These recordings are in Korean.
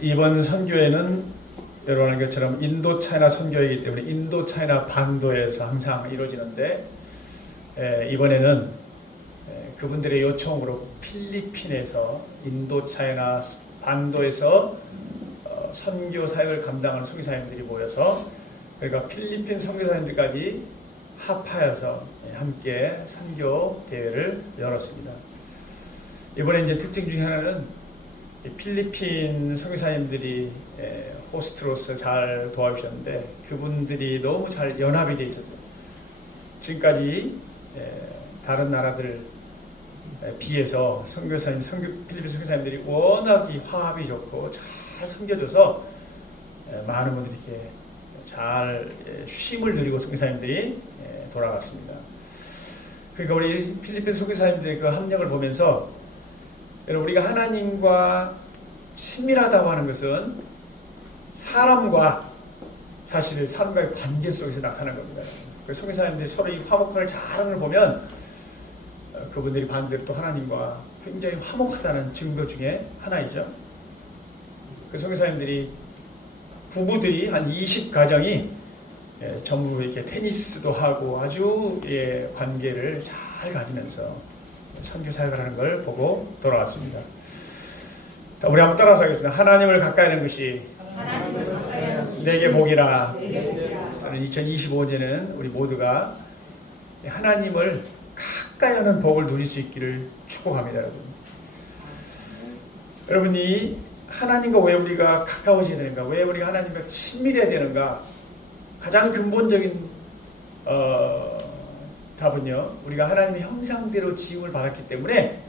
이번 선교회는 여러분 아는 것처럼 인도 차이나 선교회이기 때문에 인도 차이나 반도에서 항상 이루어지는데 이번에는 그분들의 요청으로 필리핀에서 인도 차이나 반도에서 선교 사역을 감당하는 선교사님들이 모여서 그러니까 필리핀 선교사님들까지 합하여서 함께 선교 대회를 열었습니다. 이번에 이제 특징 중에 하나는 필리핀 선교사님들이 호스트로서 잘 도와주셨는데 그분들이 너무 잘 연합이 되어 있었어요. 지금까지 다른 나라들 비해서 필리핀 선교사님들이 워낙 화합이 좋고 잘 섬겨줘서 많은 분들이 이렇게 잘 쉼을 누리고 선교사님들이 돌아갔습니다. 그러니까 우리 필리핀 선교사님들의 그 합력을 보면서 여러분 우리가 하나님과 친밀하다고 하는 것은 사람과의 관계 속에서 나타나는 겁니다. 그래서 선교사님들이 서로 이 화목함을 잘하는 걸 보면 그분들이 반대로 또 하나님과 굉장히 화목하다는 증거 중에 하나이죠. 그 선교사님들이 부부들이 한 20가정이 전부 이렇게 테니스도 하고 아주 관계를 잘 가지면서 선교 사역을 하는 걸 보고 돌아왔습니다. 우리 한번 따라서 하겠습니다. 하나님을 가까이 하는 것이 내게 복이라. 저는 2025년에는 우리 모두가 하나님을 가까이 하는 복을 누릴 수 있기를 축복합니다. 여러분이 하나님과 왜 우리가 가까워져야 되는가? 왜 우리가 하나님과 친밀해야 되는가? 가장 근본적인 답은요. 우리가 하나님의 형상대로 지음을 받았기 때문에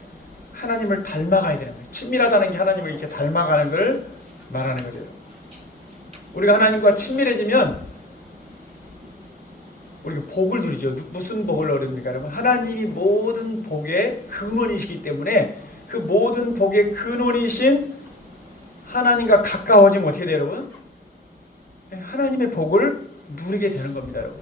하나님을 닮아가야 되는 거예요. 친밀하다는 게 하나님을 이렇게 닮아가는 걸 말하는 거죠. 우리가 하나님과 친밀해지면 우리가 복을 누리죠. 무슨 복을 얻습니까? 여러분? 하나님이 모든 복의 근원이시기 때문에 그 모든 복의 근원이신 하나님과 가까워지면 어떻게 돼요, 여러분? 하나님의 복을 누리게 되는 겁니다, 여러분.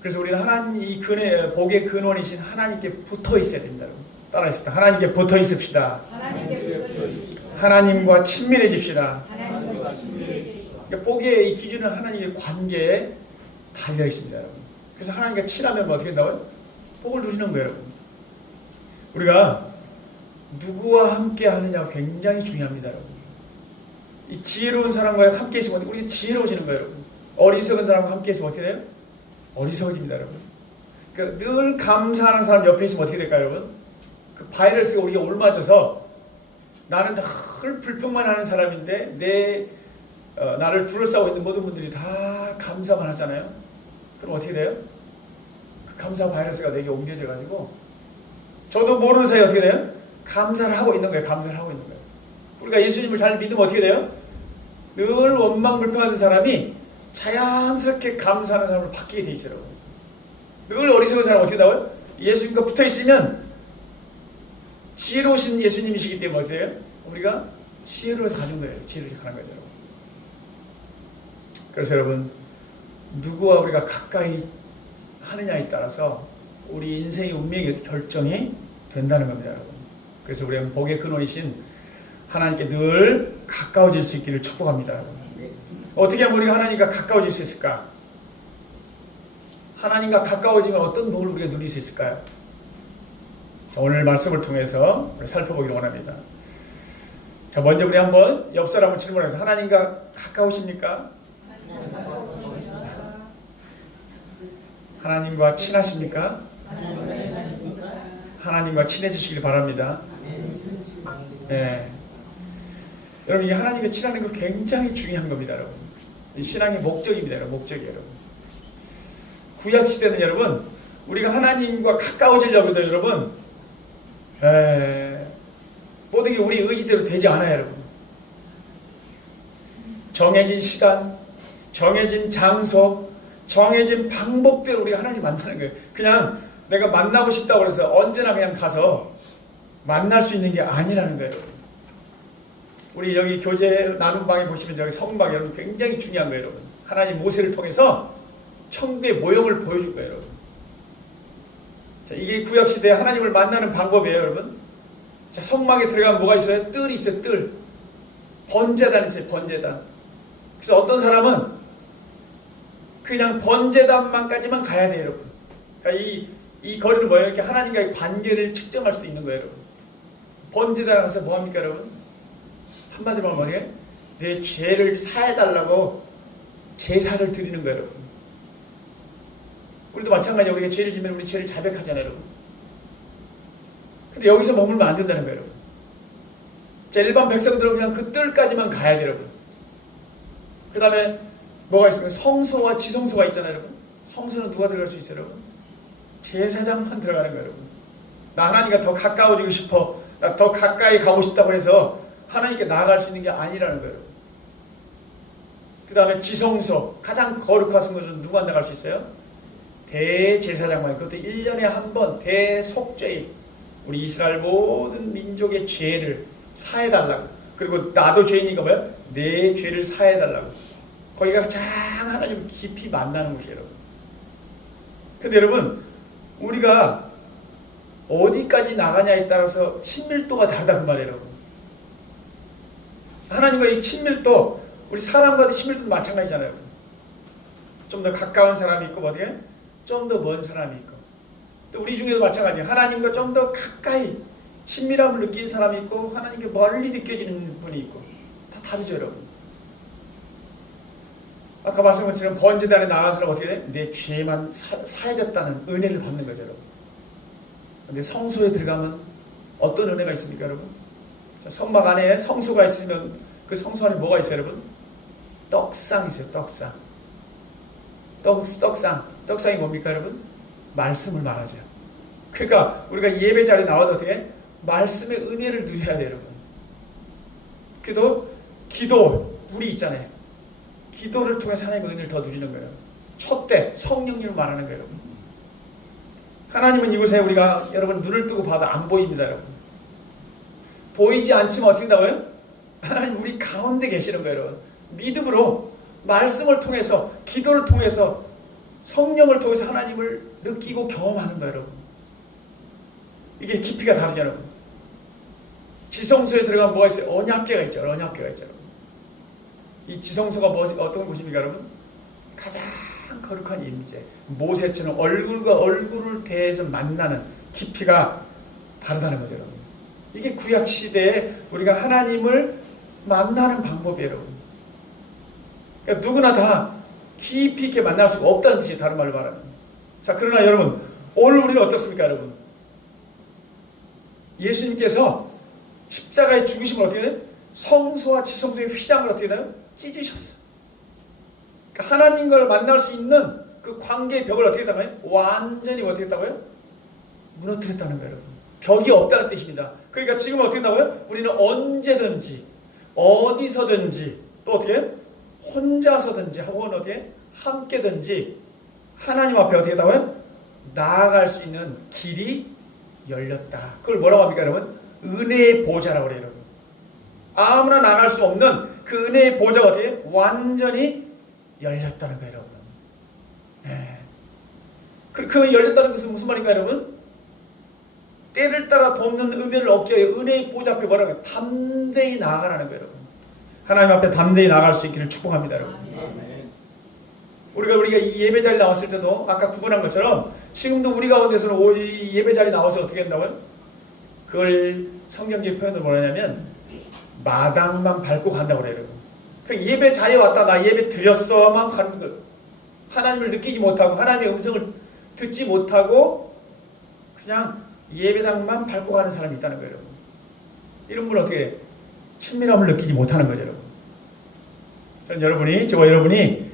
그래서 우리는 하나님 이 복의 근원이신 하나님께 붙어 있어야 됩니다, 여러분. 따라하십시다. 하나님께 붙어 있읍시다. 하나님과 친밀해집시다. 그러니까 복의 이 기준은 하나님의 관계에 달려 있습니다, 여러분. 그래서 하나님과 친하면 어떻게 된다고요? 복을 누리는 거예요, 여러분. 우리가 누구와 함께 하느냐가 굉장히 중요합니다, 여러분. 이 지혜로운 사람과 함께 있으면 우리 지혜로워지는 거예요, 여러분. 어리석은 사람과 함께 있으면 어떻게 돼요? 어리석어집니다, 여러분. 그러니까 늘 감사하는 사람 옆에 있으면 어떻게 될까요, 여러분? 그 바이러스가 우리가 옮아져서 나는 늘 불평만 하는 사람인데 나를 둘러싸고 있는 모든 분들이 다 감사만 하잖아요. 그럼 어떻게 돼요? 그 감사 바이러스가 내게 옮겨져가지고 저도 모르는 사이에 어떻게 돼요? 감사를 하고 있는 거예요. 감사를 하고 있는 거예요. 우리가 예수님을 잘 믿으면 어떻게 돼요? 늘 원망 불평하는 사람이 자연스럽게 감사하는 사람으로 바뀌게 돼 있어요. 늘 어리석은 사람 어떻게 나와요? 예수님과 붙어 있으면 지혜로우신 예수님이시기 때문에 어떻게 돼요? 우리가 지혜로 가는 거예요. 지혜로 가는 거죠. 그래서 여러분 누구와 우리가 가까이 하느냐에 따라서 우리 인생의 운명의 결정이 된다는 겁니다, 여러분. 그래서 우리는 복의 근원이신 하나님께 늘 가까워질 수 있기를 축복합니다, 여러분. 어떻게 하면 우리가 하나님과 가까워질 수 있을까? 하나님과 가까워지면 어떤 복을 우리가 누릴 수 있을까요? 오늘 말씀을 통해서 살펴보기를 원합니다. 자, 먼저 우리 한번 옆 사람을 질문해서 하나님과 가까우십니까? 하나님과 친하십니까? 하나님과 친해지시길 바랍니다. 네. 여러분, 이 하나님과 친하는 거 굉장히 중요한 겁니다, 여러분. 이 신앙의 목적입니다, 여러분. 목적이에요, 여러분. 구약 시대는 여러분, 우리가 하나님과 가까워지려고 해도 여러분, 모든 게 우리 의지대로 되지 않아요, 여러분. 정해진 시간, 정해진 장소, 정해진 방법대로 우리가 하나님 만나는 거예요. 그냥 내가 만나고 싶다고 해서 언제나 그냥 가서 만날 수 있는 게 아니라는 거예요. 우리 여기 교제 나눔방에 보시면 저기 성방 여러분 굉장히 중요한 거예요, 여러분. 하나님 모세를 통해서 천국의 모형을 보여줄 거예요, 여러분. 자, 이게 구약시대에 하나님을 만나는 방법이에요, 여러분. 자, 성막에 들어가면 뭐가 있어요? 뜰이 있어요, 뜰. 번제단이 있어요. 번제단. 그래서 어떤 사람은 그냥 번제단만까지만 가야 돼요, 여러분. 그러니까 이 거리는 뭐예요? 이렇게 하나님과의 관계를 측정할 수도 있는 거예요, 여러분. 번제단 가서 뭐합니까, 여러분? 한마디로 말하면 뭐예요? 내 죄를 사해달라고 제사를 드리는 거예요, 여러분. 우리도 마찬가지예요. 우리가 죄를 지면 우리 죄를 자백하잖아요, 여러분. 근데 여기서 머물면 안 된다는 거예요, 여러분. 자, 일반 백성들은 그냥 그 뜰까지만 가야 돼요, 여러분. 그 다음에 뭐가 있습니까? 성소와 지성소가 있잖아요, 여러분. 성소는 누가 들어갈 수 있어요, 여러분? 제사장만 들어가는 거예요, 여러분. 나 하나님과 더 가까워지고 싶어. 나 더 가까이 가고 싶다고 해서 하나님께 나아갈 수 있는 게 아니라는 거예요. 그 다음에 지성소, 가장 거룩한 곳은 누가 나갈 수 있어요? 대제사장만. 그것도 1년에 한 번 대속죄일. 우리 이스라엘 모든 민족의 죄를 사해달라고. 그리고 나도 죄인이니까 뭐야? 내 죄를 사해달라고. 거기가 가장 하나님을 깊이 만나는 곳이에요, 여러분. 근데 여러분, 우리가 어디까지 나가냐에 따라서 친밀도가 다르다 그 말이에요, 여러분. 하나님과 이 친밀도, 우리 사람과도 친밀도도 마찬가지잖아요, 여러분. 좀 더 가까운 사람이 있고 어디에? 좀 더 먼 사람이 있고. 또 우리 중에도 마찬가지예요. 하나님과 좀 더 가까이 친밀함을 느끼는 사람이 있고 하나님께 멀리 느껴지는 분이 있고. 다 다르죠, 여러분. 아까 말씀한 것처럼 번제단에 나가서는 어떻게 돼? 내 죄만 사해졌다는 은혜를 받는 거죠, 여러분. 근데 성소에 들어가면 어떤 은혜가 있습니까, 여러분? 자, 성막 안에 성소가 있으면 그 성소 안에 뭐가 있어요, 여러분? 떡상이 있어요, 떡상. 떡상. 떡상이 뭡니까, 여러분? 말씀을 말하죠. 그러니까 우리가 예배 자리에 나와도 어떻게? 말씀의 은혜를 누려야 돼요, 여러분. 그래도 기도, 우리 있잖아요. 기도를 통해서 하나님의 은혜를 더 누리는 거예요. 촛대, 성령님을 말하는 거예요, 여러분. 하나님은 이곳에 우리가 여러분 눈을 뜨고 봐도 안 보입니다, 여러분. 보이지 않지만 어떻게 된다고요? 하나님 우리 가운데 계시는 거예요, 여러분. 믿음으로 말씀을 통해서, 기도를 통해서, 성령을 통해서 하나님을 느끼고 경험하는 거예요, 여러분. 이게 깊이가 다르죠, 여러분. 지성소에 들어가면 뭐가 있어요? 언약궤가 있죠, 언약궤가 있죠, 여러분. 이 지성소가 어떤 곳입니까, 여러분? 가장 거룩한 임재. 모세처럼 얼굴과 얼굴을 대해서 만나는 깊이가 다르다는 거죠, 여러분. 이게 구약 시대에 우리가 하나님을 만나는 방법이에요, 여러분. 그러니까 누구나 다 깊이 있게 만날 수가 없다는 뜻이에요, 다른 말로 말하면. 자, 그러나 여러분, 오늘 우리는 어떻습니까, 여러분? 예수님께서 십자가에 죽으심을 어떻게 해요? 성소와 지성소의 휘장을 어떻게 해요? 찢으셨어요. 그러니까 하나님과 만날 수 있는 그 관계의 벽을 어떻게 했다고요? 완전히 어떻게 했다고요? 무너뜨렸다는 거예요, 여러분. 벽이 없다는 뜻입니다. 그러니까 지금 어떻게 한다고요? 우리는 언제든지 어디서든지 또 어떻게 해요? 혼자서든지 혹은 어떻게 함께든지 하나님 앞에 어떻게 했다고요? 나아갈 수 있는 길이 열렸다. 그걸 뭐라고 합니까, 여러분? 은혜의 보좌라고 그래요, 여러분. 아무나 나갈 수 없는 그 은혜의 보좌가 어떻게 완전히 열렸다는 거예요, 여러분. 네. 그 열렸다는 것은 무슨 말인가, 여러분? 때를 따라 돕는 은혜를 얻기 위해 은혜의 보좌 앞에 뭐라고 해요? 담대히 나아가라는 거예요, 여러분. 하나님 앞에 담대히 나아갈 수 있기를 축복합니다, 여러분. 우리가 이 예배 자리 나왔을 때도 아까 구분한 것처럼 지금도 우리 가운데서는 이 예배 자리 나와서 어떻게 한다고요? 그걸 성경적 표현으로 뭐냐면 마당만 밟고 간다고 그래요, 여러분. 그 예배 자리에 왔다 나 예배 드렸어만 가는 거. 하나님을 느끼지 못하고 하나님의 음성을 듣지 못하고 그냥 예배당만 밟고 가는 사람이 있다는 거예요, 여러분. 이런 분은 어떻게 친밀함을 느끼지 못하는 거죠, 여러분. 전 저와 여러분이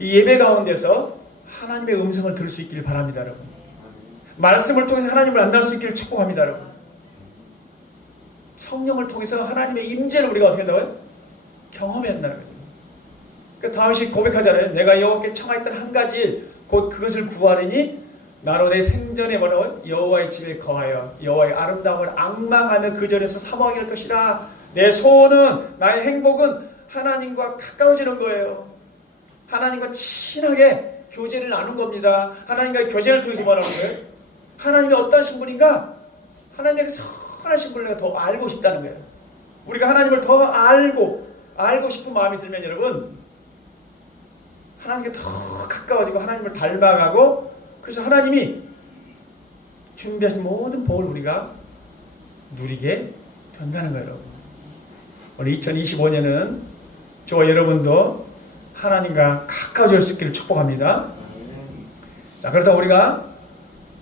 이 예배 가운데서 하나님의 음성을 들을 수 있기를 바랍니다, 여러분. 말씀을 통해서 하나님을 만날 수 있기를 축복합니다, 여러분. 성령을 통해서 하나님의 임재를 우리가 어떻게 한다고요? 경험해야 한다는 거죠. 그러니까 다윗이 고백하잖아요. 내가 여호와께 청하였던 한 가지 곧 그것을 구하리니 나로 내 생전에 뭐라고요? 여호와의 집에 거하여 여호와의 아름다움을 앙망하며 그 전에서 사모하게 할 것이라. 내 소원은, 나의 행복은 하나님과 가까워지는 거예요. 하나님과 친하게 교제를 나눈 겁니다. 하나님과의 교제를 통해서 뭐라는 거예요? 하나님이 어떠하신 분인가? 하나님에게 선하신 분을 더 알고 싶다는 거예요. 우리가 하나님을 더 알고 싶은 마음이 들면 여러분, 하나님께 더 가까워지고 하나님을 닮아가고, 그래서 하나님이 준비하신 모든 복을 우리가 누리게 된다는 거예요, 여러분. 오늘 2025년은 저와 여러분도 하나님과 가까워질 수 있기를 축복합니다. 자, 그렇다고 우리가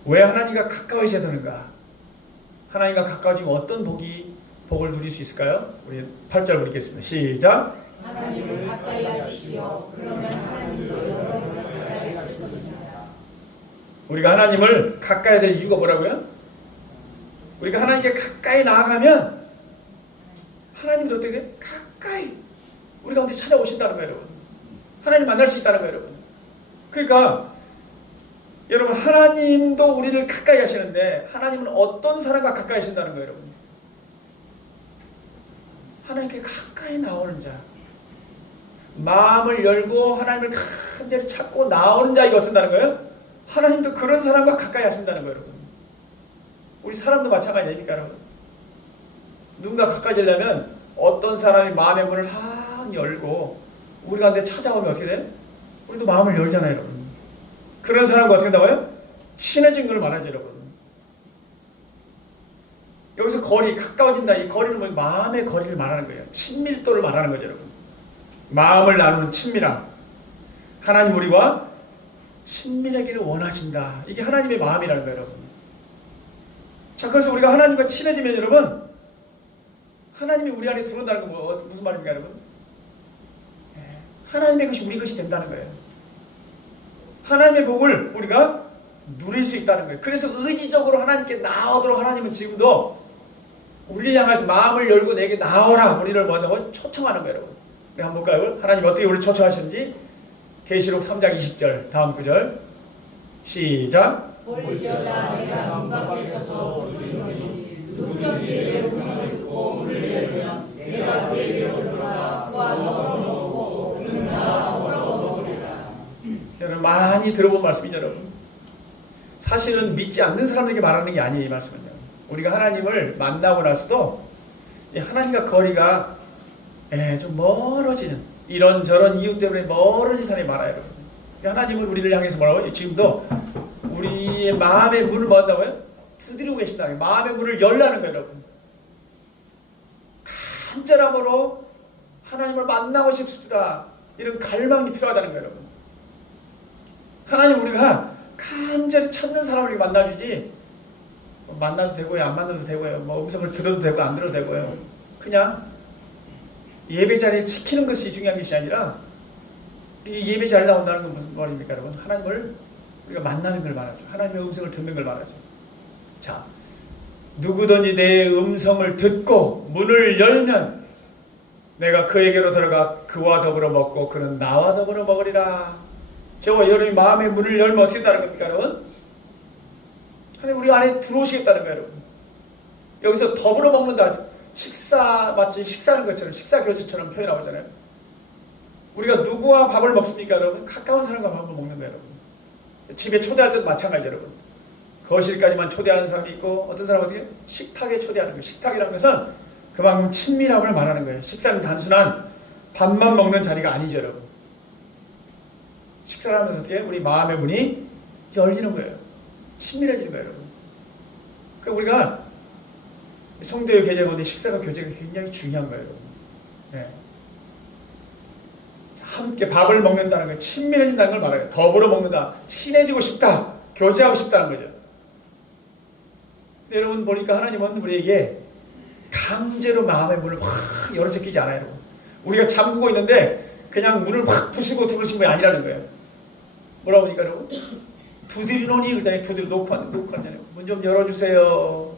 왜 하나님과 가까워져야 되는가? 하나님과 가까워지면 어떤 복을 누릴 수 있을까요? 우리 8절 읽겠습니다. 시작. 하나님을 가까이 하십시오. 그러면 하나님도 여러분을 가까이 하실 것입니다. 우리가 하나님을 가까이 될 이유가 뭐라고요? 우리가 하나님께 가까이 나아가면 하나님도 어떻게 가까이 우리 가운데 찾아오신다는 거예요, 여러분. 하나님 만날 수 있다는 거예요, 여러분. 그러니까 여러분, 하나님도 우리를 가까이 하시는데 하나님은 어떤 사람과 가까이 하신다는 거예요, 여러분. 하나님께 가까이 나오는 자, 마음을 열고 하나님을 간절히 찾고 나오는 자에게 어떻게 한다는 거예요? 하나님도 그런 사람과 가까이 하신다는 거예요, 여러분. 우리 사람도 마찬가지 아닙니까, 여러분? 누군가 가까워지려면 어떤 사람이 마음의 문을 확 열고 우리 가운데 찾아오면 어떻게 돼요? 우리도 마음을 열잖아요, 여러분. 그런 사람과 어떻게 한다고요? 친해진 걸 말하죠, 여러분. 여기서 가까워진다. 이 거리는 뭐 마음의 거리를 말하는 거예요. 친밀도를 말하는 거죠, 여러분. 마음을 나누는 친밀함. 하나님 우리와 친밀하기를 원하신다. 이게 하나님의 마음이라는 거예요, 여러분. 자, 그래서 우리가 하나님과 친해지면 여러분, 하나님이 우리 안에 들어온다는 건 무슨 말입니까, 여러분? 하나님의 것이 우리 것이 된다는 거예요. 하나님의 복을 우리가 누릴 수 있다는 거예요. 그래서 의지적으로 하나님께 나오도록 하나님은 지금도 우리를 향해서 마음을 열고 내게 나오라, 우리를 뭐냐고 초청하는 거예요, 여러분. 우리 한번 볼까요? 하나님 어떻게 우리를 초청하시는지. 계시록 3장 20절 다음 구절 시작. 볼지어다 내가 영광에 서서 부르노니 누구든지 내 음성을 듣고 문을 열면 내가 그에게로 들어가 그와 더불어 먹고 그는 나와 더불어 먹으리라. 여러분 많이 들어본 말씀이죠, 여러분. 사실은 믿지 않는 사람에게 말하는 게 아니에요, 이 말씀은요. 우리가 하나님을 만나고 나서도 하나님과 거리가 좀 멀어지는, 이런저런 이유 때문에 멀어진 사람이 많아요, 여러분. 하나님은 우리를 향해서 뭐라고요? 지금도 우리의 마음의 문을 뭐 한다고요? 두드리고 계신다. 마음의 문을 열라는 거예요, 여러분. 간절함으로 하나님을 만나고 싶습니다. 이런 갈망이 필요하다는 거예요, 여러분. 하나님 우리가 간절히 찾는 사람을 만나주지, 만나도 되고요, 안 만나도 되고요, 뭐 음성을 들어도 되고 안 들어도 되고요. 그냥 예배 자리에 지키는 것이 중요한 것이 아니라, 이 예배 자리에 나온다는 건 무슨 말입니까, 여러분? 하나님을 우리가 만나는 걸 말하죠. 하나님의 음성을 듣는 걸 말하죠. 자, 누구든지 내 음성을 듣고 문을 열면 내가 그에게로 들어가 그와 더불어 먹고 그는 나와 더불어 먹으리라. 저와 여러분이 마음의 문을 열면 어떻게 된다는 겁니까, 여러분? 하나님 우리 안에 들어오시겠다는 거예요, 여러분. 여기서 더불어 먹는다. 식사, 마치 식사하는 것처럼, 식사 교제처럼 표현하고 있잖아요. 우리가 누구와 밥을 먹습니까, 여러분? 가까운 사람과 밥을 먹는 거예요, 여러분. 집에 초대할 때도 마찬가지죠, 여러분. 거실까지만 초대하는 사람이 있고, 어떤 사람은 어떻게? 식탁에 초대하는 거예요. 식탁이라는 것은 그만큼 친밀함을 말하는 거예요. 식사는 단순한 밥만 먹는 자리가 아니죠, 여러분. 식사를 하면서 어떻게? 우리 마음의 문이 열리는 거예요. 친밀해지는 거예요, 여러분. 그러니까 우리가 성도의 교제보다 식사가 교제가 굉장히 중요한 거예요, 여러분. 네. 함께 밥을 먹는다는 거, 친밀해진다는 걸 말해요. 더불어 먹는다. 친해지고 싶다. 교제하고 싶다는 거죠. 근데 여러분 보니까 하나님은 우리에게 강제로 마음의 문을 확 열어서 끼지 않아요, 여러분. 우리가 잠그고 있는데 그냥 문을 확 부수고 들어오신 게 아니라는 거예요. 뭐라고 하니까 여러분? 두드리노니 그러잖아요. 놓고 하잖아요. 문 좀 열어주세요.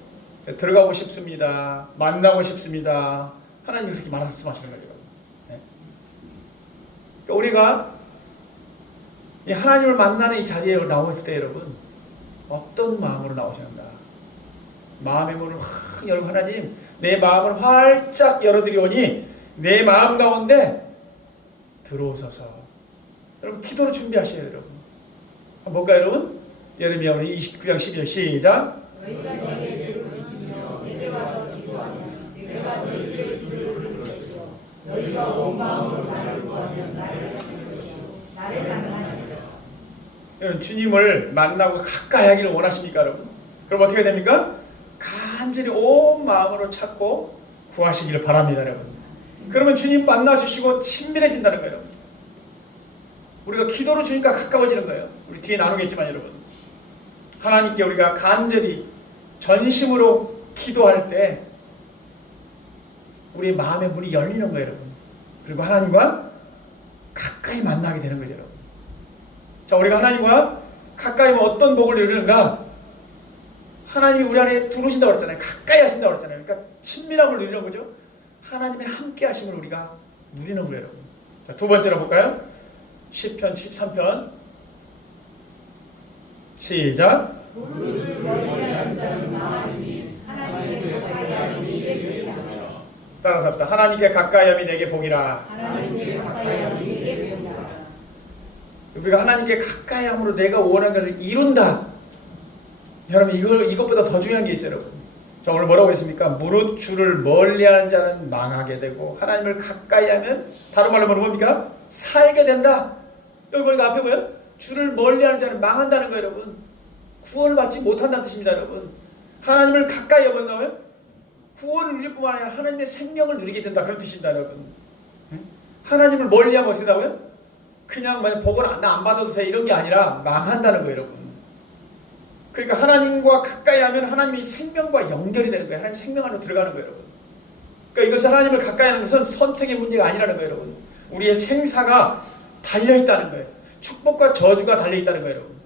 들어가고 싶습니다. 만나고 싶습니다. 하나님이 그렇게 말씀하시는 거죠. 네? 그러니까 우리가 이 하나님을 만나는 이 자리에 나올 때 여러분 어떤 마음으로 나오시는가? 마음의 문을 확 열고 하나님 내 마음을 활짝 열어드리오니 내 마음 가운데 들어오소서. 여러분 기도로 준비하셔야 돼요, 여러분. 한번 볼까요, 여러분? 예레미야 29장 12절 시작. 너희가 내게 부르짖으며 내게 와서 기도하면 내가 너희에게 우리가 온 마음으로 나를 구하면 나를 찾을 것이요 나를 만나리라. 여러분, 주님을 만나고 가까이 하기를 원하십니까, 여러분? 그럼 어떻게 됩니까? 간절히 온 마음으로 찾고 구하시기를 바랍니다, 여러분. 그러면 주님 만나주시고 친밀해진다는 거예요. 우리가 기도로 주님과 가까워지는 거예요. 우리 뒤에 나누겠지만 여러분, 하나님께 우리가 간절히 전심으로 기도할 때 우리 마음의 문이 열리는 거예요, 여러분. 그리고 하나님과 가까이 만나게 되는 거죠, 여러분. 자, 우리가 하나님과 가까이 하면 어떤 복을 누리는가? 하나님이 우리 안에 들어오신다고 그랬잖아요. 가까이 하신다고 그랬잖아요. 그러니까 친밀함을 누리는 거죠. 하나님의 함께 하심을 우리가 누리는 거예요, 여러분. 자, 두 번째로 볼까요? 시편 13편 시작. 무릇을 멀리하는 자는 망하리니 하나님께 가까이 하는 이에게 복이라. 따라서 합시다. 하나님께 가까이 함이 내게 복이라. 하나님께 가까이 하는 이에게 복이라. 우리가 하나님께 가까이 함으로 내가 원하는 것을 이룬다. 여러분, 이것보다 더 중요한 게 있어요, 여러분. 자, 오늘 뭐라고 했습니까? 무릇 주를 멀리하는 자는 망하게 되고 하나님을 가까이 하면, 다른 말로 뭡니까? 살게 된다. 여기 보니까 앞에 뭐예요? 주를 멀리하는 자는 망한다는 거예요, 여러분. 구원을 받지 못한다는 뜻입니다, 여러분. 하나님을 가까이 하면 구원을 누릴 뿐만 아니라 하나님의 생명을 누리게 된다, 그런 뜻입니다, 여러분. 하나님을 멀리하면 어떻게 된다고요? 그냥 복을 나 안 받아도 돼 이런 게 아니라 망한다는 거예요, 여러분. 그러니까 하나님과 가까이 하면 하나님이 생명과 연결이 되는 거예요. 하나님 생명 안으로 들어가는 거예요, 여러분. 그러니까 이것은 하나님을 가까이 하는 것은 선택의 문제가 아니라는 거예요, 여러분. 우리의 생사가 달려있다는 거예요. 축복과 저주가 달려있다는 거예요, 여러분.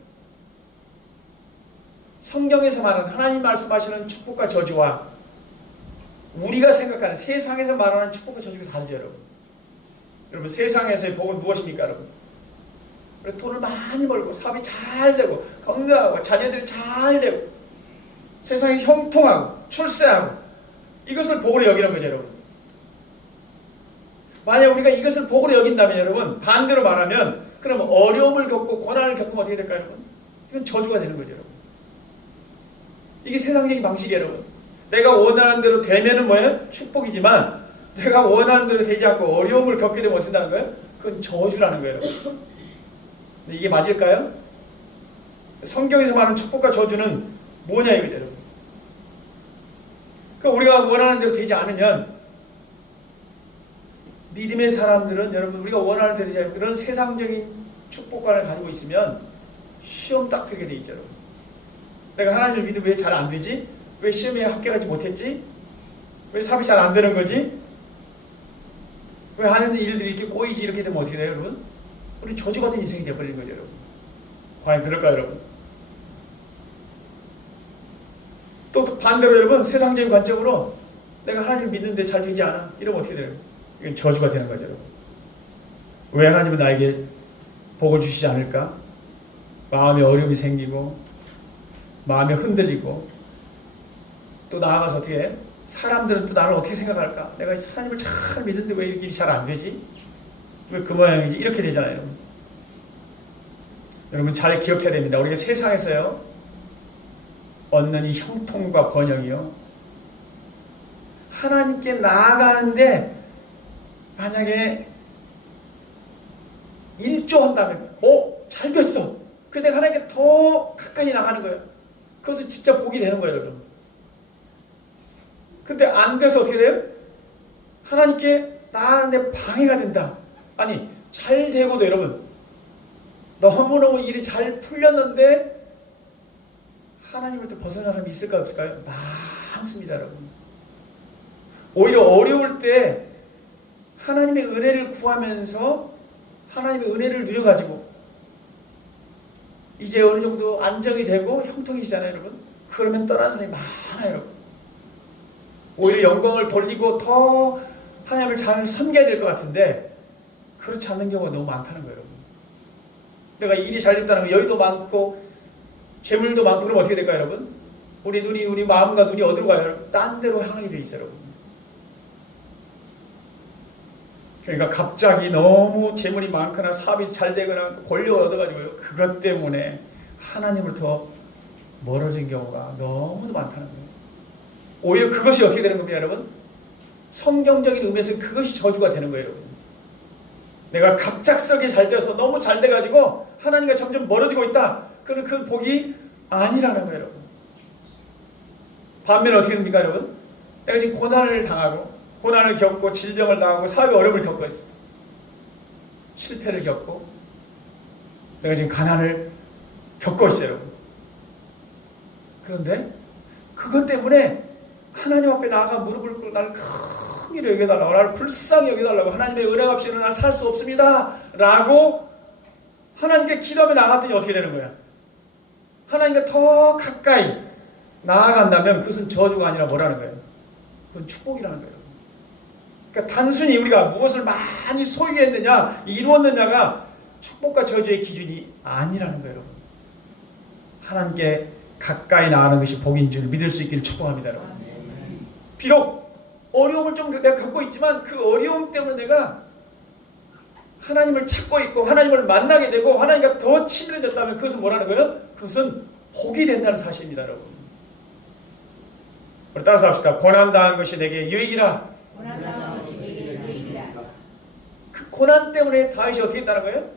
성경에서 말하는, 하나님 말씀하시는 축복과 저주와 우리가 생각하는 세상에서 말하는 축복과 저주가 다르죠, 여러분. 여러분, 세상에서의 복은 무엇입니까, 여러분? 우리 돈을 많이 벌고 사업이 잘 되고 건강하고 자녀들이 잘 되고 세상이 형통하고 출세하고, 이것을 복으로 여기는 거죠, 여러분. 만약 우리가 이것을 복으로 여긴다면, 여러분, 반대로 말하면, 그럼 어려움을 겪고 고난을 겪으면 어떻게 될까요, 여러분? 이건 저주가 되는 거죠, 여러분. 이게 세상적인 방식이에요, 여러분. 내가 원하는 대로 되면은 뭐예요? 축복이지만 내가 원하는 대로 되지 않고 어려움을 겪게 되면 어떻게 된다는 거예요? 그건 저주라는 거예요, 여러분. 근데 이게 맞을까요? 성경에서 말하는 축복과 저주는 뭐냐 이거죠, 여러분. 그러니까 우리가 원하는 대로 되지 않으면, 믿음의 사람들은 여러분, 우리가 원하는 대로 되지 않으면 그런 세상적인 축복관을 가지고 있으면 시험 딱 들게 돼 있죠, 여러분. 내가 하나님을 믿으면 왜 잘 안 되지? 왜 시험에 합격하지 못했지? 왜 사업이 잘 안 되는 거지? 왜 하는 일들이 이렇게 꼬이지? 이렇게 되면 어떻게 돼요, 여러분? 우리 저주받은 인생이 되어버리는 거죠, 여러분. 과연 그럴까요, 여러분? 또 반대로 여러분, 세상적인 관점으로 내가 하나님을 믿는데 잘 되지 않아, 이러면 어떻게 돼요? 이건 저주가 되는 거죠, 여러분. 왜 하나님은 나에게 복을 주시지 않을까? 마음에 어려움이 생기고 마음이 흔들리고, 또 나아가서 어떻게 해? 사람들은 또 나를 어떻게 생각할까? 내가 하나님을 잘 믿는데 왜 이렇게 잘 안 되지? 왜 그 모양이지? 이렇게 되잖아요, 여러분. 여러분, 잘 기억해야 됩니다. 우리가 세상에서요 얻는 이 형통과 번영이요, 하나님께 나아가는데 만약에 일조한다면 잘 됐어. 근데 하나님께 더 가까이 나가는 거예요. 그것은 진짜 복이 되는 거예요, 여러분. 근데 안 돼서 어떻게 돼요? 하나님께 나아가는데 방해가 된다. 아니, 잘 되고도 여러분, 너무너무 일이 잘 풀렸는데 하나님으로부터 벗어나는 사람이 있을까요, 없을까요? 많습니다, 여러분. 오히려 어려울 때 하나님의 은혜를 구하면서 하나님의 은혜를 누려가지고 이제 어느 정도 안정이 되고 형통해지잖아요, 여러분. 그러면 떠나는 사람이 많아요, 여러분. 오히려 영광을 돌리고 더 하나님을 잘 섬겨야 될 것 같은데 그렇지 않는 경우가 너무 많다는 거예요, 여러분. 내가 일이 잘 됐다는 거, 여유도 많고 재물도 많고 그러면 어떻게 될까요, 여러분? 우리 마음과 눈이 어디로 가요, 여러분? 딴 데로 향하게 돼 있어요, 여러분. 그러니까 갑자기 너무 재물이 많거나 사업이 잘 되거나 권력을 얻어가지고요, 그것 때문에 하나님으로부터 멀어진 경우가 너무도 많다는 거예요. 오히려 그것이 어떻게 되는 겁니까, 여러분? 성경적인 의미에서 그것이 저주가 되는 거예요. 여러분. 내가 갑작스럽게 잘 돼서 너무 잘 돼가지고 하나님과 점점 멀어지고 있다. 그럼 그 복이 아니라는 거예요. 여러분. 반면에 어떻게 됩니까 여러분? 내가 지금 고난을 당하고 고난을 겪고 질병을 당하고 사업의 어려움을 겪고 있어. 실패를 겪고 내가 지금 가난을 겪고 있어요. 여러분. 그런데 그것 때문에 하나님 앞에 나아가 무릎을 꿇고 나를 크게 여겨달라고, 나를 불쌍히 여겨달라고, 하나님의 은혜 없이는 나는 살 수 없습니다 라고 하나님께 기도하며 나아갔더니 어떻게 되는 거야? 하나님과 더 가까이 나아간다면 그것은 저주가 아니라 뭐라는 거예요? 그건 축복이라는 거예요. 그러니까 단순히 우리가 무엇을 많이 소유했느냐, 이루었느냐가 축복과 저주의 기준이 아니라는 거예요. 하나님께 가까이 나아가는 것이 복인 줄 믿을 수 있기를 축복합니다. 여러분. 비록 어려움을 좀 내가 갖고 있지만 그 어려움 때문에 내가 하나님을 찾고 있고 하나님을 만나게 되고 하나님과 더 친밀해졌다면 그것은 뭐라는 거예요? 그것은 복이 된다는 사실입니다. 여러분. 우리 따라서 합시다. 고난당한 것이 내게 유익이라. 고난당한 것이 내게 유익이라. 그 고난 때문에 다윗이 어떻게 했다는 거예요?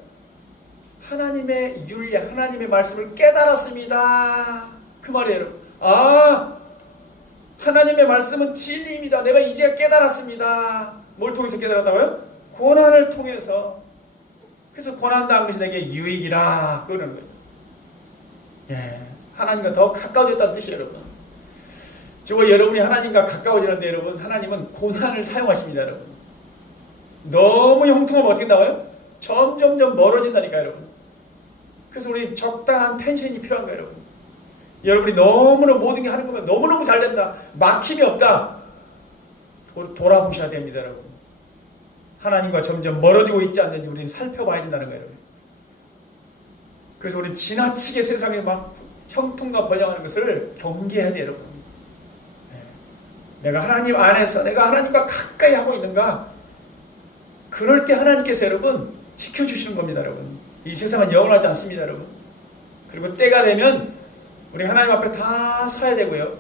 하나님의 윤리, 하나님의 말씀을 깨달았습니다. 그 말이에요. 여러분. 아, 하나님의 말씀은 진리입니다. 내가 이제 깨달았습니다. 뭘 통해서 깨달았다고요? 고난을 통해서. 그래서 고난당한 것이 내게 유익이라 그러는 거예요. 예, 하나님과 더 가까워졌다는 뜻이에요. 여러분. 지금 여러분이 하나님과 가까워지는데 여러분, 하나님은 고난을 사용하십니다. 여러분. 너무 형통하면 어떻게 나와요? 점점점 멀어진다니까요. 여러분. 그래서 우리 적당한 텐션이 필요한 거예요. 여러분. 여러분이 너무나 모든 게 하는 거면 너무너무 잘 된다, 막힘이 없다, 돌아보셔야 됩니다. 여러분. 하나님과 점점 멀어지고 있지 않는지 우리는 살펴봐야 된다는 거예요. 여러분. 그래서 우리 지나치게 세상에 막 형통과 번영하는 것을 경계해야 돼요. 여러분. 내가 하나님 안에서 내가 하나님과 가까이 하고 있는가, 그럴 때 하나님께서 여러분 지켜주시는 겁니다. 여러분. 이 세상은 영원하지 않습니다. 여러분. 그리고 때가 되면 우리 하나님 앞에 다 서야 되고요.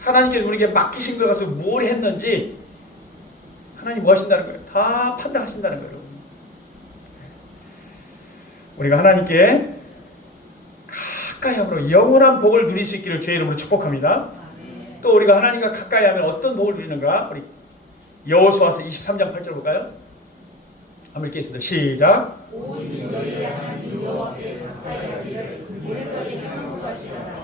하나님께서 우리에게 맡기신 걸 가서 무엇을 했는지 하나님 뭐 하신다는 거예요? 다 판단하신다는 거예요. 여러분. 우리가 하나님께 가까이 함으로 영원한 복을 누릴 수 있기를 주의 이름으로 축복합니다. 또 우리가 하나님과 가까이 하면 어떤 복을 누리는가? 우리 여호수아서 23장 8절 볼까요? 한번 읽겠습니다. 시작. 오직 너희의 하나님 여호와께 가까이 하기를 오늘까지 행한 것이라.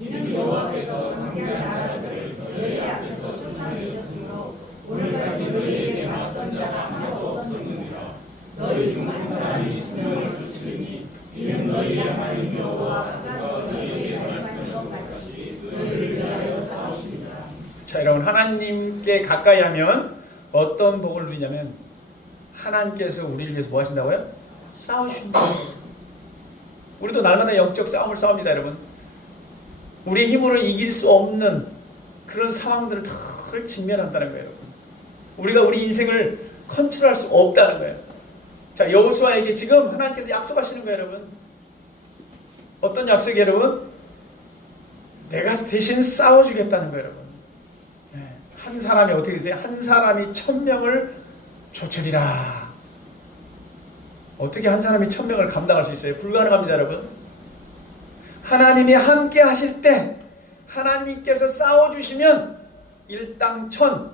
이는 여호와께서 강대한 나라들을 너희 앞에서 쫓아내셨으므로 오늘까지 너희에게 맞선 자가 하나도 없었느니라. 너희 중 한 사람이 수명을 쫓으리니 이는 너희의 하나님 여호와가 너희에게 말씀하신 것 같이 너희를 위하여 싸우십니다. 자, 여러분, 하나님께 가까이 하면 어떤 복을 누리냐면 하나님께서 우리를 위해서 뭐 하신다고요? 싸우신다. 우리도 날마다 영적 싸움을 싸웁니다. 여러분. 우리의 힘으로 이길 수 없는 그런 상황들을 다 직면한다는 거예요. 여러분. 우리가 우리 인생을 컨트롤할 수 없다는 거예요. 자, 여호수아에게 지금 하나님께서 약속하시는 거예요. 여러분. 어떤 약속이에요? 여러분? 내가 대신 싸워주겠다는 거예요. 여러분. 한 사람이 어떻게 되세요? 한 사람이 1000명을 조출이라. 어떻게 한 사람이 1000명을 감당할 수 있어요? 불가능합니다. 여러분. 하나님이 함께 하실 때 하나님께서 싸워주시면 일당천,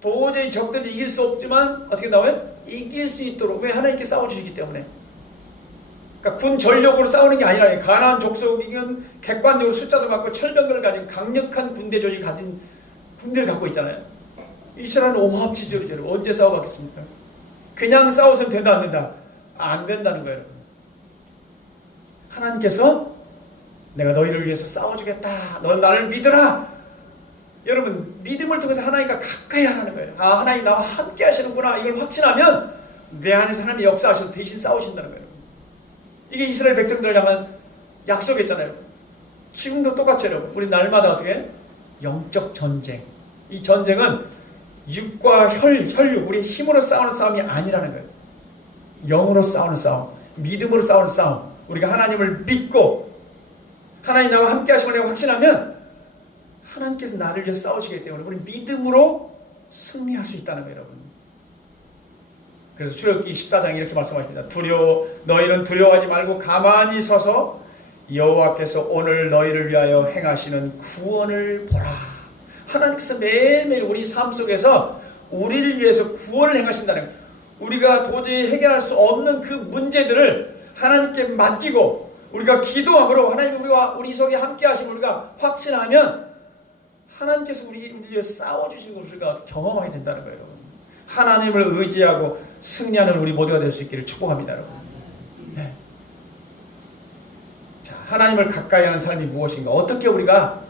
도저히 적들이 이길 수 없지만 어떻게 나와요? 이길 수 있도록. 왜? 하나님께 싸워주시기 때문에. 그러니까 군 전력으로 싸우는 게 아니라 가나안 족속이면 객관적으로 숫자도 많고 철병을 가진 강력한 군대 조직을 가진 군대를 갖고 있잖아요. 이스라엘은 오합지졸이죠. 언제 싸워봤겠습니까? 그냥 싸워서는 된다 안 된다? 안 된다는 거예요. 하나님께서 내가 너희를 위해서 싸워주겠다. 넌 나를 믿으라. 여러분, 믿음을 통해서 하나님과 가까이 하라는 거예요. 아, 하나님 나와 함께 하시는구나. 이걸 확신하면 내 안에서 하나님이 역사하셔서 대신 싸우신다는 거예요. 이게 이스라엘 백성들을 향한 약속했잖아요. 지금도 똑같죠. 여러분. 우리 날마다 어떻게? 영적 전쟁. 이 전쟁은 육과 혈육, 우리 힘으로 싸우는 싸움이 아니라는 거예요. 영으로 싸우는 싸움, 믿음으로 싸우는 싸움. 우리가 하나님을 믿고 하나님 나와 함께 하심을 내가 확신하면 하나님께서 나를 위해서 싸우시기 때문에 우리 믿음으로 승리할 수 있다는 거예요, 여러분. 그래서 출애굽기 14장 이렇게 말씀하십니다. 너희는 두려워하지 말고 가만히 서서 여호와께서 오늘 너희를 위하여 행하시는 구원을 보라. 하나님께서 매일매일 우리 삶 속에서 우리를 위해서 구원을 행하신다는 거예요. 우리가 도저히 해결할 수 없는 그 문제들을 하나님께 맡기고 우리가 기도함으로 하나님 우리 속에 함께 하시면 우리가 확신하면 하나님께서 우리를 위해 싸워주신 것을 우리가 경험하게 된다는 거예요. 여러분. 하나님을 의지하고 승리하는 우리 모두가 될 수 있기를 축복합니다. 여러분. 네. 자, 하나님을 가까이 하는 삶이 무엇인가? 어떻게 우리가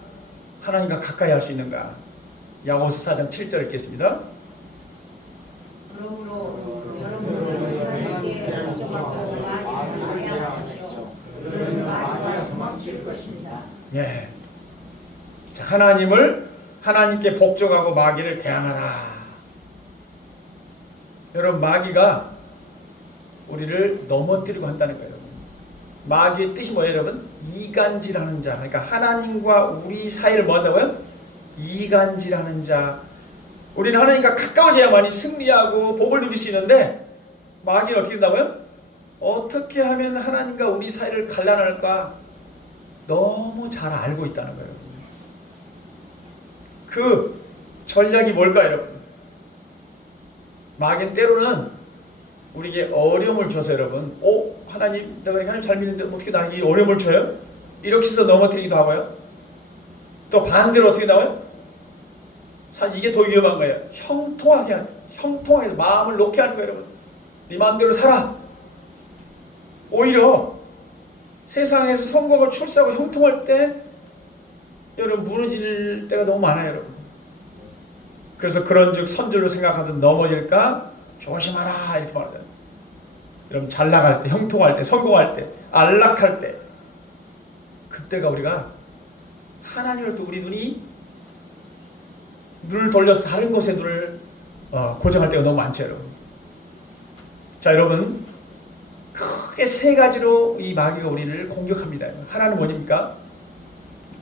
하나님과 가까이 할 수 있는가? 야고보서 4장 7절 읽겠습니다. 그러므로 여러분은 하나님께 걱정하고 많이 하십시오. 그러면 많이 도망칠 것입니다. 예. 자, 하나님께 복종하고 마귀를 대항하라. 여러분, 마귀가 우리를 넘어뜨리고 한다는 거예요. 마귀의 뜻이 뭐예요, 여러분? 이간질하는 자. 그러니까 하나님과 우리 사이를 뭐 한다고요? 이간질하는 자. 우리는 하나님과 가까워져야만이 승리하고 복을 누릴 수 있는데 마귀는 어떻게 된다고요? 어떻게 하면 하나님과 우리 사이를 갈라낼까 너무 잘 알고 있다는 거예요. 그 전략이 뭘까요, 여러분? 마귀는 때로는 우리에게 어려움을 줘서 여러분, 하나님, 내가 하나님 잘 믿는데 어떻게 나에게 어려움을 줘요? 이렇게 해서 넘어뜨리기도 하고요. 또 반대로 어떻게 나와요? 사실 이게 더 위험한 거예요. 형통하게 마음을 놓게 하는 거예요, 여러분. 네 마음대로 살아. 오히려 세상에서 성공하고 출세하고 형통할 때 여러분 무너질 때가 너무 많아요, 여러분. 그래서 그런즉 선줄로 생각하듯 넘어질까 조심하라 이렇게 말하잖아요. 여러분 잘 나갈 때, 형통할 때, 성공할 때, 안락할 때 그때가 우리가 하나님을 또 우리 눈을 돌려서 다른 곳에 눈을 고정할 때가 너무 많죠, 여러분. 자, 여러분 크게 세 가지로 이 마귀가 우리를 공격합니다. 하나는 뭐입니까?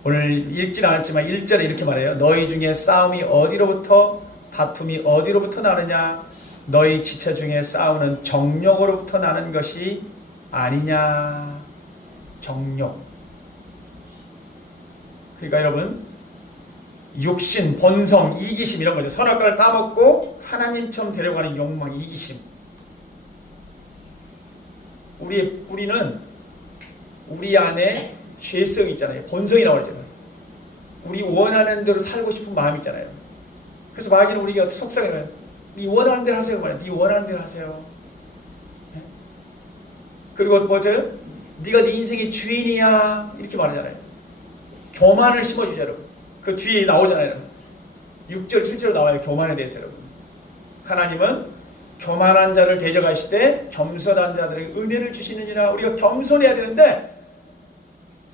오늘 읽지는 않았지만 1절에 이렇게 말해요. 너희 중에 싸움이 어디로부터 다툼이 어디로부터 나느냐? 너희 지체 중에 싸우는 정욕으로부터 나는 것이 아니냐? 정욕. 그러니까 여러분 육신, 본성, 이기심 이런 거죠. 선악과를 따먹고 하나님처럼 되려가는 욕망, 이기심. 우리는 우리 안에 죄성이 있잖아요. 본성이라고 그러잖아요. 우리 원하는 대로 살고 싶은 마음이 있잖아요. 그래서 마귀는 우리가 어떻게 속삭여요? 네 원하는 대로 하세요. 말이야. 네 원하는 대로 하세요. 네? 그리고 뭐죠? 네가 네 인생의 주인이야. 이렇게 말하잖아요. 교만을 심어주죠, 여러분. 그 뒤에 나오잖아요. 6절, 7절로 나와요. 교만에 대해서, 여러분. 하나님은 교만한 자를 대적하실 때 겸손한 자들에게 은혜를 주시느니라. 우리가 겸손해야 되는데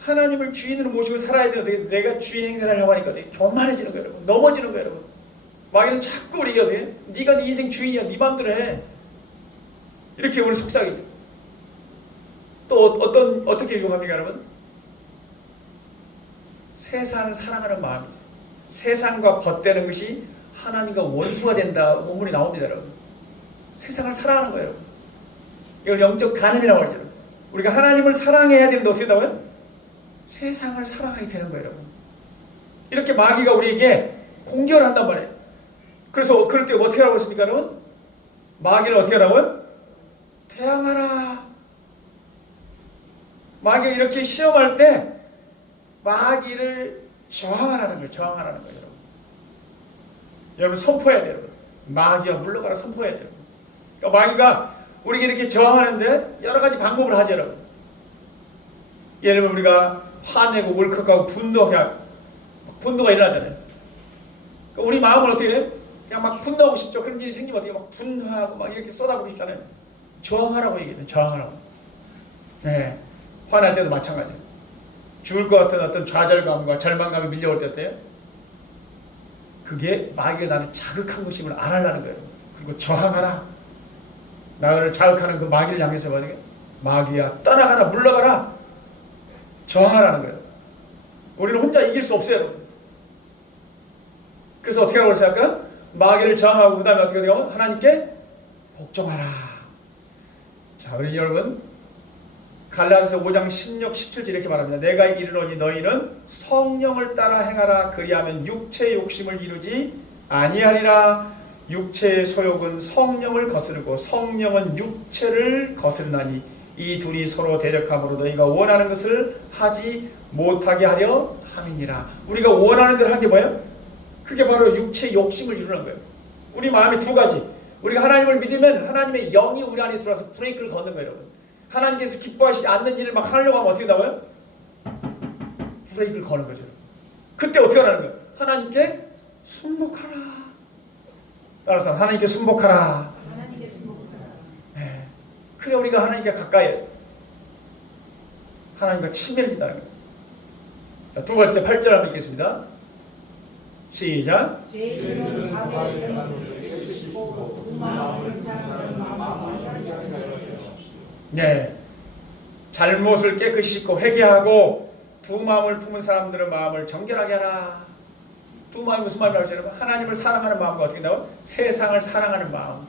하나님을 주인으로 모시고 살아야 되는데 내가 주인 행세를 하고 하니까 교만해지는 거예요, 여러분. 넘어지는 거예요, 여러분. 마귀는 자꾸 우리가 네가 네 인생 주인이야. 네 맘대로 해. 이렇게 우리 속삭이죠. 또 어떻게 유혹합니까, 여러분? 세상을 사랑하는 마음이죠. 세상과 벗대는 것이 하나님과 원수가 된다. 본문이 나옵니다, 여러분. 세상을 사랑하는 거예요, 여러분. 이걸 영적 간음이라고 하죠. 우리가 하나님을 사랑해야 되는데 어떻게 된다고요? 세상을 사랑하게 되는 거예요, 여러분. 이렇게 마귀가 우리에게 공격을 한단 말이에요. 그래서 그럴 때 어떻게 하고 있습니까, 여러분? 마귀를 어떻게 하라고요? 대항하라. 마귀가 이렇게 시험할 때 마귀를 저항하라는 거예요. 저항하라는 거예요, 여러분. 여러분 선포해야 돼요, 여러분. 마귀야 물러가라 선포해야 돼요. 그러니까 마귀가 우리에게 이렇게 저항하는데 여러 가지 방법을 하죠, 여러분. 예를 들면 우리가 화내고 울컥하고 분노가 일어나잖아요. 그러니까 우리 마음은 어떻게 해요? 그냥 막 분노하고 싶죠. 그런 일이 생기면 어떻게 막 분노하고 막 이렇게 쏟아부고 싶잖아요. 저항하라고 얘기해요. 저항하라고. 네. 화날 때도 마찬가지예요. 죽을 것 같은 어떤 좌절감과 절망감이 밀려올 때 어때요? 그게 마귀가 나를 자극한 것임을 알아라는 거예요. 그리고 저항하라. 나를 자극하는 그 마귀를 향해서 어떻게? 마귀야 떠나가라 물러가라. 저항하라는 거예요. 우리는 혼자 이길 수 없어요. 그래서 어떻게 하고 있어요? 마귀를 저항하고 그 다음에 어떻게 되냐면 하나님께 복종하라. 자, 우리 여러분 갈라디아서 5장 16, 17절 이렇게 말합니다. 내가 이르노니 너희는 성령을 따라 행하라. 그리하면 육체의 욕심을 이루지 아니하리라. 육체의 소욕은 성령을 거스르고 성령은 육체를 거스르나니 이 둘이 서로 대적함으로 너희가 원하는 것을 하지 못하게 하려 함이니라. 우리가 원하는 대로 하는 게 뭐예요? 그게 바로 육체의 욕심을 이루는 거예요. 우리 마음에 두 가지. 우리가 하나님을 믿으면 하나님의 영이 우리 안에 들어와서 브레이크를 걷는 거예요, 여러분. 하나님께서 기뻐하시지 않는 일을 막 하려고 하면 어떻게 나와요? 브레이크를 거는 거죠. 그때 어떻게 하라는 거예요? 하나님께 순복하라. 따라서 하나님께 순복하라. 하나님께 순복하라. 네. 그래 우리가 하나님께 가까이 해야죠. 하나님과 친밀해진다는 거예요. 자, 두 번째 8절 한번 읽겠습니다. 시작. 죄인은 과거의 잘못을 깨끗이고 두 마음을 사랑하는 마음을 네, 잘못을 깨끗이 씻고 회개하고 두 마음을 품은 사람들의 마음을 정결하게 하라. 두 마음이 무슨 마음이라고 하죠? 하나님을 사랑하는 마음과 어떻게 나와? 세상을 사랑하는 마음.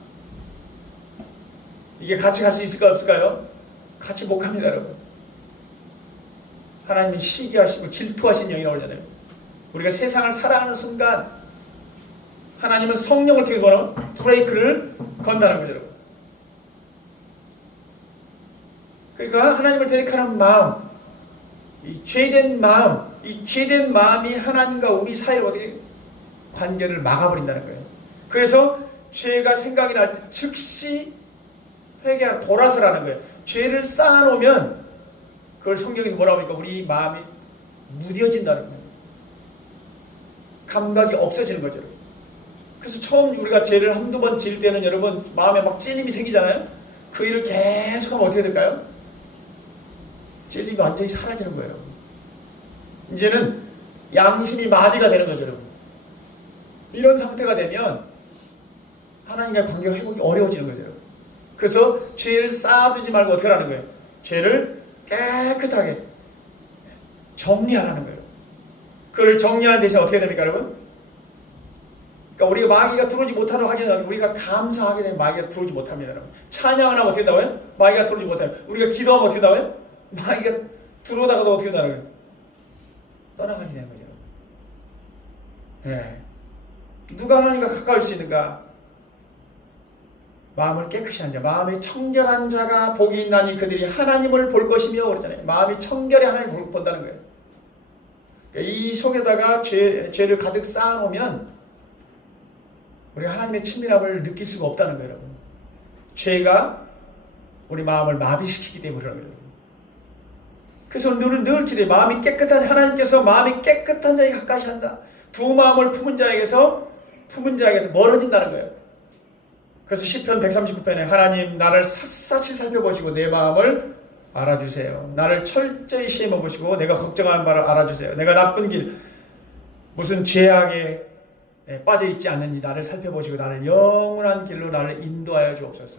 이게 같이 갈 수 있을까 없을까요? 같이 못 갑니다, 여러분. 하나님이 시기하시고 질투하신 영이라고 그러잖아요. 우리가 세상을 사랑하는 순간 하나님은 성령을 통해 뭐라고? 브레이크를 건다는 거죠, 여러분. 그러니까 하나님을 대적하는 마음, 이 죄된 마음, 이 죄된 마음이 하나님과 우리 사이를 어떻게 관계를 막아버린다는 거예요. 그래서 죄가 생각이 날 때 즉시 회개하러 돌아서라는 거예요. 죄를 쌓아놓으면 그걸 성경에서 뭐라고 하니까 우리 마음이 무뎌진다는 거예요. 감각이 없어지는 거죠. 그래서 처음 우리가 죄를 한두 번 지을 때는 여러분 마음에 막 찔림이 생기잖아요. 그 일을 계속하면 어떻게 될까요? 찔림이 완전히 사라지는 거예요. 이제는 양심이 마비가 되는 거죠, 여러분. 이런 상태가 되면 하나님과의 관계가 회복이 어려워지는 거죠, 여러분. 그래서 죄를 쌓아두지 말고 어떻게 하라는 거예요? 죄를 깨끗하게 정리하라는 거예요. 그걸 정리하는 대신 어떻게 됩니까, 여러분? 그러니까 우리가 마귀가 들어오지 못하도록 하기 위해 우리가 감사하게 되면 마귀가 들어오지 못합니다, 여러분. 찬양을 하면 어떻게 나와요? 마귀가 들어오지 못해요. 우리가 기도하면 어떻게 나와요? 마귀가 들어오다가도 어떻게 나와요? 떠나가게 되는 거죠. 네. 누가 하나님과 가까울 수 있는가? 마음을 깨끗이 한 자, 마음이 청결한 자가 복이 있나니 그들이 하나님을 볼 것이며 그러잖아요. 마음이 청결해 하나님을 본다는 거예요. 그러니까 이 속에다가 죄를 가득 쌓아놓으면 우리가 하나님의 친밀함을 느낄 수가 없다는 거예요, 여러분. 죄가 우리 마음을 마비시키기 때문에 그런 거예요. 그래서 늘 기도해. 마음이 깨끗한 하나님께서 마음이 깨끗한 자에게 가까이 한다. 두 마음을 품은 자에게서 멀어진다는 거예요. 그래서 시편 139편에 하나님 나를 샅샅이 살펴보시고 내 마음을 알아주세요. 나를 철저히 시험해 보시고 내가 걱정하는 바를 알아주세요. 내가 나쁜 길 무슨 죄악에 빠져있지 않는지 나를 살펴보시고 나를 영원한 길로 나를 인도하여 주옵소서.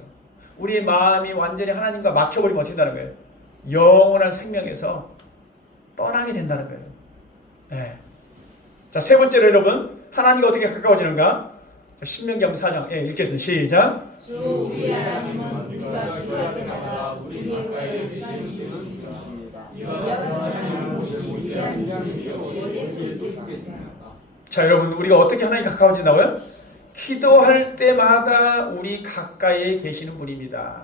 우리의 마음이 완전히 하나님과 막혀버리면 어떻게 된다는 거예요? 영원한 생명에서 떠나게 된다는 거예요. 네. 자, 세 번째로 여러분 하나님과 어떻게 가까워지는가? 신명기 4장 읽겠습니다. 시작. 주 우리 하나님은 우리가 기도할 때마다 우리 가까이 계시는 분이십니다. 이와 전하는 곳은 우리의 이름이요 어디에 있겠습니까? 자, 여러분 우리가 어떻게 하나님과 가까워진다고요? 기도할 때마다 우리 가까이에 계시는 분입니다.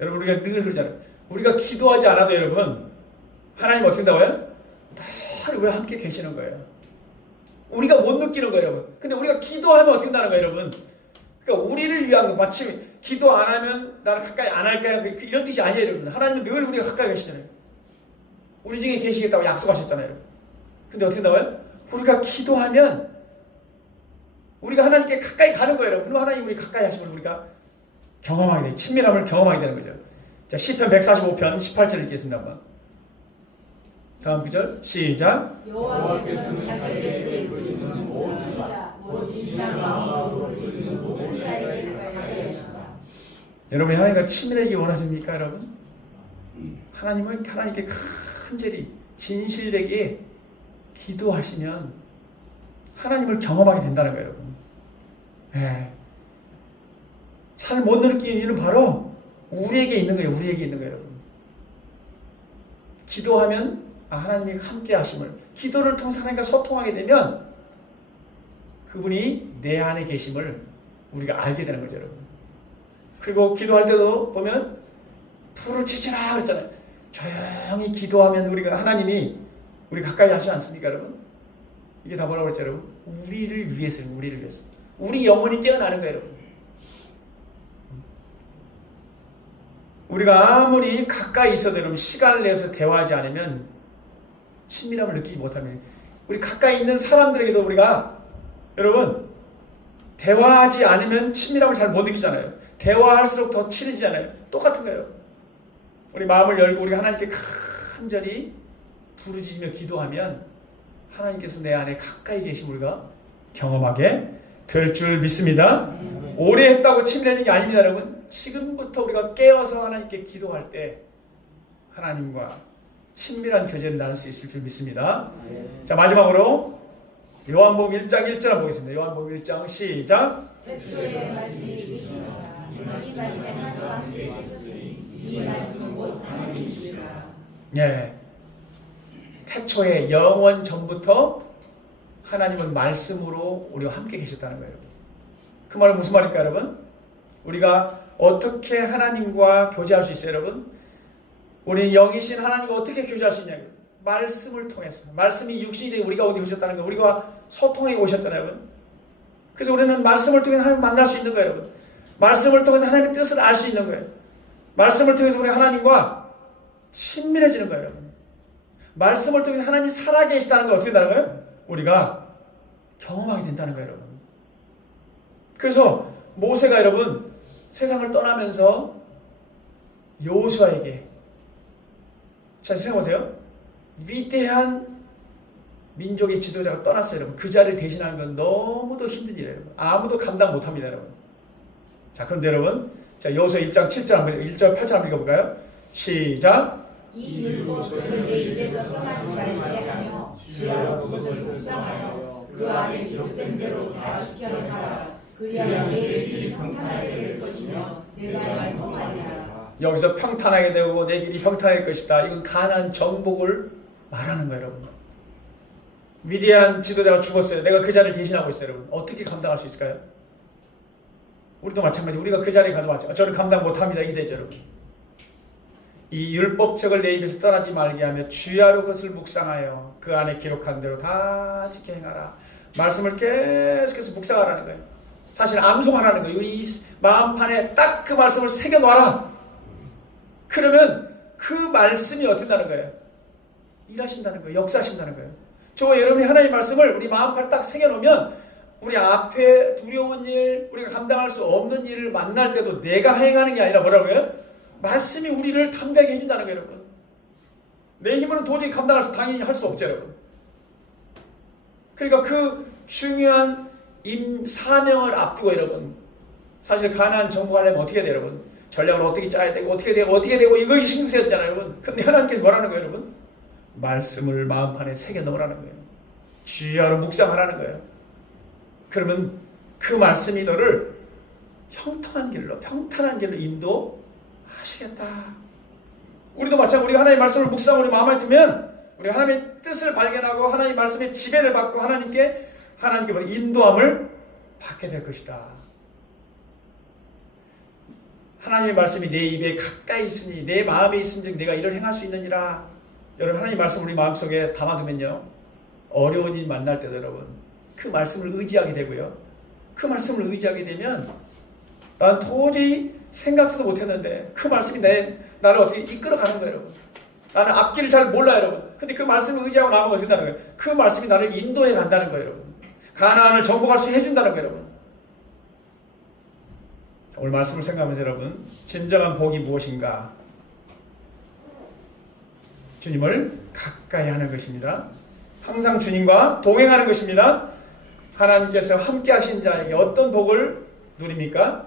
여러분 우리가 늘 그러잖아요. 우리가 기도하지 않아도 여러분 하나님 어떻게 된다고요? 늘 우리와 함께 계시는 거예요. 우리가 못 느끼는 거예요, 여러분. 근데 우리가 기도하면 어떻게 된다는 거예요, 여러분? 그러니까 우리를 위한 거 마치 기도 안 하면 나를 가까이 안 할까요? 이런 뜻이 아니에요, 여러분. 하나님은 늘 우리가 가까이 계시잖아요. 우리 중에 계시겠다고 약속하셨잖아요. 근데 어떻게 나와요? 우리가 기도하면 우리가 하나님께 가까이 가는 거예요, 여러분. 하나님 우리 가까이 하시면 우리가 경험하게 돼요. 친밀함을 경험하게 되는 거죠. 자, 시편 145편 18절 읽겠습니다. 한번. 다음 구절 시작. 여호와께서는 자기에게 이루어지는 모든 자, 진실한 마음으로 이루어지는 모든 자에게 가까이 하신다. 여러분 하나님과 친밀하기 원하십니까, 여러분? 하나님은 하나님께 간절히 진실되게 기도하시면 하나님을 경험하게 된다는 거예요, 여러분. 예. 잘 못 느끼는 이유는 바로 우리에게 있는 거예요. 우리에게 있는 거예요, 여러분. 기도하면 하나님이 함께 하심을, 기도를 통해서 하나님과 소통하게 되면 그분이 내 안에 계심을 우리가 알게 되는 거죠, 여러분. 그리고 기도할 때도 보면 부르짖으라 그랬잖아요. 조용히 기도하면 우리가 하나님이 우리 가까이 하시지 않습니까, 여러분? 이게 다 뭐라고 그랬죠, 여러분? 우리를 위해서요. 우리를 위해서. 우리 영혼이 깨어나는 거예요, 여러분. 우리가 아무리 가까이 있어도 여러분 시간을 내서 대화하지 않으면 친밀함을 느끼지 못하면, 우리 가까이 있는 사람들에게도 우리가 여러분 대화하지 않으면 친밀함을 잘 못 느끼잖아요. 대화할수록 더 친해지잖아요. 똑같은 거예요. 우리 마음을 열고 우리 하나님께 간절히 부르짖으며 기도하면 하나님께서 내 안에 가까이 계신 우리가 경험하게 될 줄 믿습니다. 오래 했다고 친밀해지는 게 아닙니다, 여러분. 지금부터 우리가 깨어서 하나님께 기도할 때 하나님과 친밀한 교제를 나눌 수 있을 줄 믿습니다. 자, 마지막으로 요한복음 1장 1절 한번 보겠습니다. 요한복음 1장 시작. 태초에 말씀이 계시니라. 이 말씀에 하나님과 함께 계셨으니 이 말씀은 곧 하나님이시라. 예. 태초에 영원 전부터 하나님은 말씀으로 우리와 함께 계셨다는 거예요. 그 말은 무슨 말일까요, 여러분? 우리가 어떻게 하나님과 교제할 수 있어요, 여러분? 우리 영이신 하나님과 어떻게 교제할 수 있냐고요? 말씀을 통해서. 말씀이 육신이 되어 우리가 어디 오셨다는 거예요. 우리가 소통해 오셨잖아요, 여러분. 그래서 우리는 말씀을 통해서 하나님을 만날 수 있는 거예요, 여러분. 말씀을 통해서 하나님의 뜻을 알 수 있는 거예요. 말씀을 통해서 우리 하나님과 친밀해지는 거예요, 여러분. 말씀을 통해서 하나님이 살아계시다는 걸 어떻게 된다는 거예요? 우리가 경험하게 된다는 거예요, 여러분. 그래서 모세가 여러분 세상을 떠나면서 여호수아에게, 자 생각해보세요. 위대한 민족의 지도자가 떠났어요, 여러분. 그 자리를 대신하는 건 너무도 힘든 일이에요, 여러분. 아무도 감당 못합니다, 여러분. 자, 그런데 여러분, 자 여호수아 1장 7절 한번 1절 8절 한번 읽어볼까요? 시작. 이 율법책을 내 입에서 떠나지 말게 하며 주야로 그것을 묵상하여 그 안에 기록된 대로 다 지켜 행하라. 그리하면 내 길이 평탄하게 될 것이며 내가 평안하리라. 여기서 평탄하게 되고 내 길이 평탄할 것이다. 이건 가나안 정복을 말하는 거예요, 여러분. 위대한 지도자가 죽었어요. 내가 그 자리를 대신하고 있어요, 여러분. 어떻게 감당할 수 있을까요? 우리도 마찬가지. 우리가 그 자리에 가도 마찬가지. 저는 감당 못합니다. 이게 되죠, 여러분. 이 율법책을 내 입에서 떠나지 말게 하며 주야로 그것을 묵상하여 그 안에 기록한 대로 다 지켜 행하라. 말씀을 계속해서 묵상하라는 거예요. 사실 암송하라는 거예요. 이 마음판에 딱 그 말씀을 새겨놓아라. 그러면 그 말씀이 어떻다는 거예요? 일하신다는 거예요. 역사하신다는 거예요. 저와 여러분이 하나님의 말씀을 우리 마음판에 딱 새겨놓으면 우리 앞에 두려운 일, 우리가 감당할 수 없는 일을 만날 때도 내가 행하는 게 아니라 뭐라고요? 말씀이 우리를 담대하게 해준다는 거예요, 여러분. 내 힘으로는 도저히 감당할 수, 당연히 할 수 없죠, 여러분. 그러니까 그 중요한 사명을 앞두고 여러분, 사실 가나안 정복하려면 어떻게 해야 돼요, 여러분? 전략을 어떻게 짜야 되고 어떻게 되고 이거 신경 써야 되잖아요, 여러분. 근데 하나님께서 뭐라는 거예요, 여러분? 말씀을 마음판에 새겨 넣으라는 거예요. 주야로 묵상하라는 거예요. 그러면 그 말씀이 너를 평탄한 길로 인도하시겠다. 우리도 마찬가지로 우리가 하나님의 말씀을 묵상하고 우리 마음에 두면 우리 하나님의 뜻을 발견하고 하나님의 말씀의 지배를 받고 하나님께 인도함을 받게 될 것이다. 하나님의 말씀이 내 입에 가까이 있으니 내 마음에 있은즉 내가 이를 행할 수 있느니라. 여러분, 하나님의 말씀을 우리 마음속에 담아두면요, 어려운 일 만날 때도 여러분 그 말씀을 의지하게 되고요, 그 말씀을 의지하게 되면 난 도저히 생각지도 못했는데 그 말씀이 나를 어떻게 이끌어가는 거예요, 여러분. 나는 앞길을 잘 몰라요, 여러분. 근데 그 말씀을 의지하고 나면 어떻게 된다는 거예요? 그 말씀이 나를 인도해 간다는 거예요, 여러분. 가나안을 정복할 수 해준다는 거예요, 여러분. 오늘 말씀을 생각하면서 여러분, 진정한 복이 무엇인가? 주님을 가까이 하는 것입니다. 항상 주님과 동행하는 것입니다. 하나님께서 함께 하신 자에게 어떤 복을 누립니까?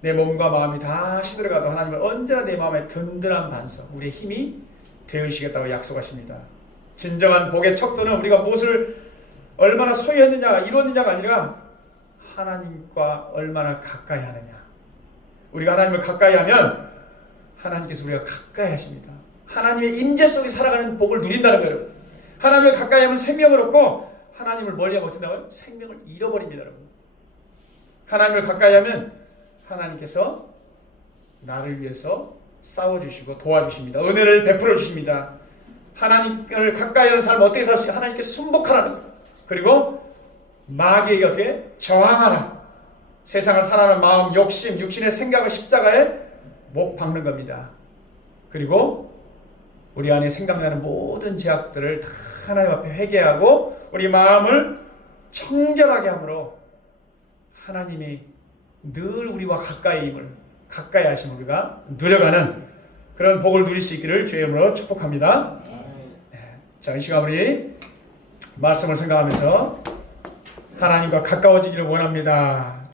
내 몸과 마음이 다 시들어가도 하나님은 언제나 내 마음에 든든한 반석, 우리의 힘이 되어주시겠다고 약속하십니다. 진정한 복의 척도는 우리가 무엇을 얼마나 소유했느냐가 이루었느냐가 아니라 하나님과 얼마나 가까이 하느냐. 우리가 하나님을 가까이 하면 하나님께서 우리가 가까이 하십니다. 하나님의 임재 속에 살아가는 복을 누린다는 거예요. 하나님을 가까이 하면 생명을 얻고 하나님을 멀리하면 어떻게 나와요? 생명을 잃어버립니다. 여러분. 하나님을 가까이 하면 하나님께서 나를 위해서 싸워주시고 도와주십니다. 은혜를 베풀어 주십니다. 하나님을 가까이 하는 삶을 어떻게 살 수 있어요? 하나님께 순복하라는 거예요. 그리고 마귀에게 어떻게 저항하라. 세상을 사랑하는 마음, 욕심, 육신의 생각을 십자가에 못 박는 겁니다. 그리고 우리 안에 생각나는 모든 죄악들을 다 하나님 앞에 회개하고 우리 마음을 청결하게 함으로 하나님이 늘 우리와 가까이 하심을 우리가 누려가는 그런 복을 누릴 수 있기를 주의 이름으로 축복합니다. 자, 이 시간 우리 말씀을 생각하면서 하나님과 가까워지기를 원합니다.